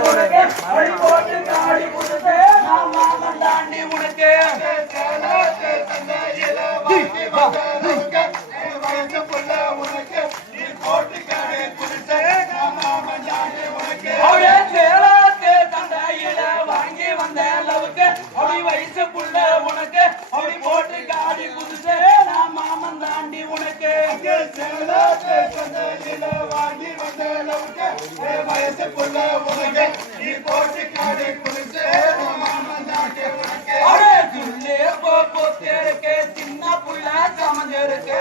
உனக்கு அவளே துள்ளே போ போத்திருக்கு சின்ன புள்ள சமந்திருக்கு.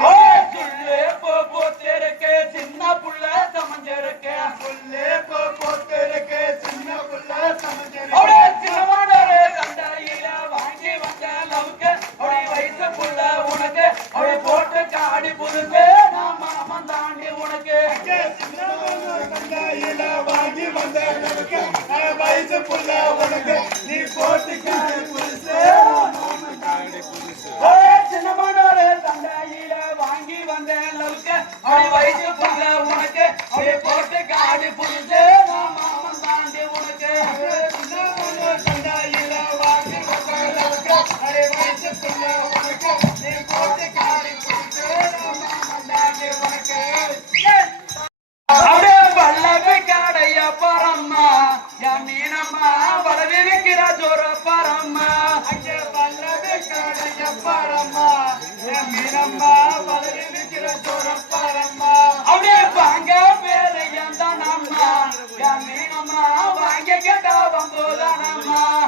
அவளே துள்ளே போ போத்திருக்கு சின்ன புள்ள சமந்திருக்கு. அவளே சின்னமானோரு தண்டையில வாங்கி வந்த அளவுக்கு அப்படி வயசு புள்ள உனக்கு அப்படி போட்டு காடி புதுசு புள்ள உனக்கு நீ போட்டு காடு புதுசு ஒரே சின்னமானோரு தண்டையில வாங்கி வந்த அளவுக்கு அப்படி வயசு புள்ள உனக்கு. அப்படி போட்டு காடி புதுசு. நான் மாமன் தாண்டி உனக்கு. வாங்க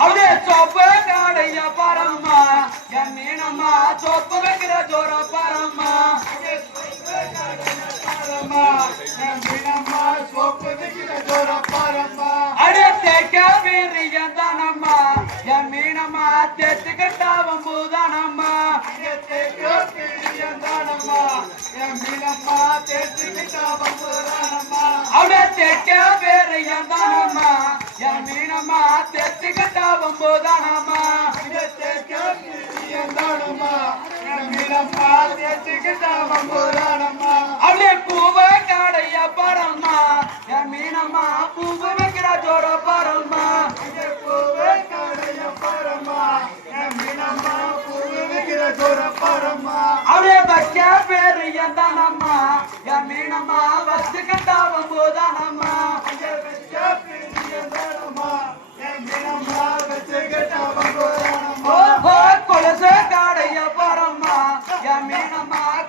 அப்படியே சோப்பு காடைய பரம்மா என் மீனம்மா சோப்பு வைக்கிற ஜோர பரம்மா அடே தேக்க வீரிய தானம்மா என் மீனம்மா தேத்துக்கிட்டா வம்புதானம்மா அப்படியே தேத்துக்கிட்டா வம்புதானம்மா அப்படியே பூவை காடைய பரம்மா என் மீனம்மா பூவை வைக்கிற ஜோர பரம்மா அப்படியே வைக்க பேரு என் தானம்மா. என் மீனம்மா வச்சுக்கிட்டா வம்புதானம்மா amar.